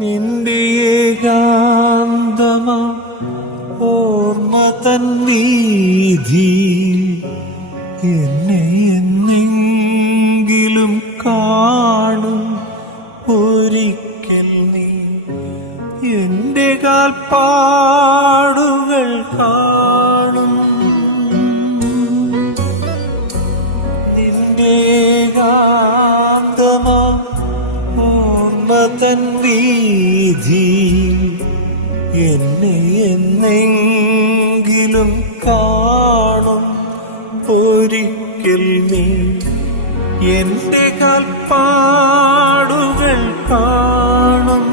നിന്റെ ഏകാന്തമാ ഓർമ്മ തൻ വീഥി എന്നെ എന്നെങ്കിലും കാണും ഒരിക്കൽ നീ എന്റെ കാൽപ്പാടുകൾ കാണും നിന്റെ ഏകാന്തമാ ഓർമ്മ തൻ വീഥി എന്നെ എന്നെങ്കിലും കാണും ഒരിക്കൽ നീ എന്റെ കാൽപ്പാടുകൾ കാണും